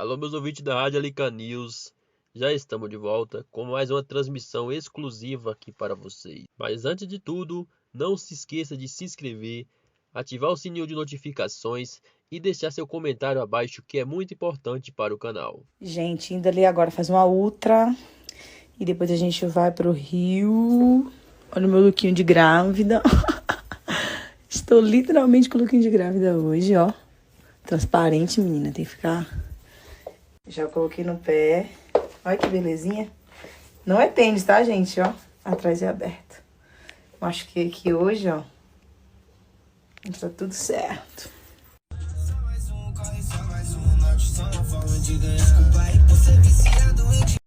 Alô, meus ouvintes da Rádio Alica News, já estamos de volta com mais uma transmissão exclusiva aqui para vocês. Mas antes de tudo, não se esqueça de se inscrever, ativar o sininho de notificações e deixar seu comentário abaixo, que é muito importante para o canal. Gente, indo ali agora fazer uma ultra e depois a gente vai pro Rio. Olha o meu lookinho de grávida. Estou literalmente com o lookinho de grávida hoje, ó. Transparente, menina, tem que ficar... Já coloquei no pé. Olha que belezinha. Não é tênis, tá, gente? Ó, atrás é aberto. Acho que aqui hoje, ó, tá tudo certo.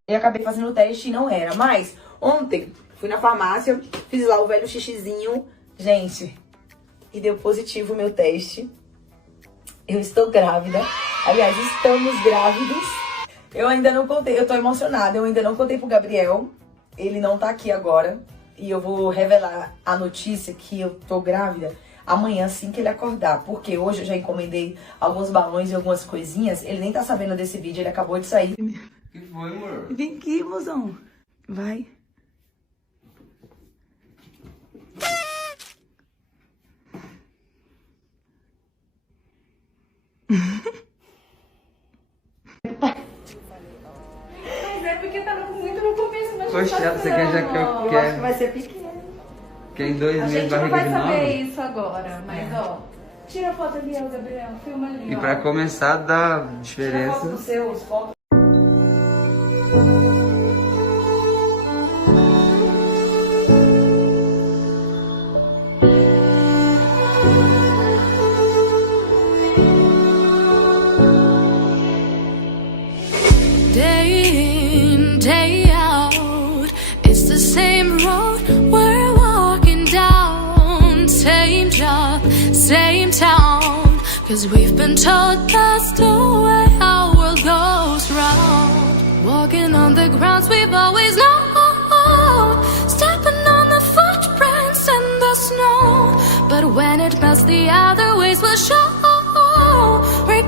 Eu acabei fazendo o teste e não era. Mas ontem fui na farmácia, fiz lá o velho xixizinho. Gente, e deu positivo o meu teste. Eu estou grávida. Aliás, estamos grávidos. Eu ainda não contei, eu tô emocionada. Eu ainda não contei pro Gabriel. Ele não tá aqui agora. E eu vou revelar a notícia que eu tô grávida amanhã, assim que ele acordar. Porque hoje eu já encomendei alguns balões e algumas coisinhas. Ele nem tá sabendo desse vídeo, ele acabou de sair. Que foi, amor? Vem aqui, mozão. Vai. Mas é porque tava muito no começo, mas Poxa, você quer já que eu Eu acho que quero? vai ser pequeno. Que em 2 a meses gente não barriga vai de saber nove? isso agora, mas ó, tira a foto ali, ó, Gabriel, filma ali, E ó. pra começar a dar Tira a foto dos diferença. seus, foto. Day in, day out, it's the same road we're walking down. Same job, same town, 'cause we've been told that's the way our world goes round. Walking on the grounds we've always known, stepping on the footprints in the snow. But when it melts, the other ways will show. We're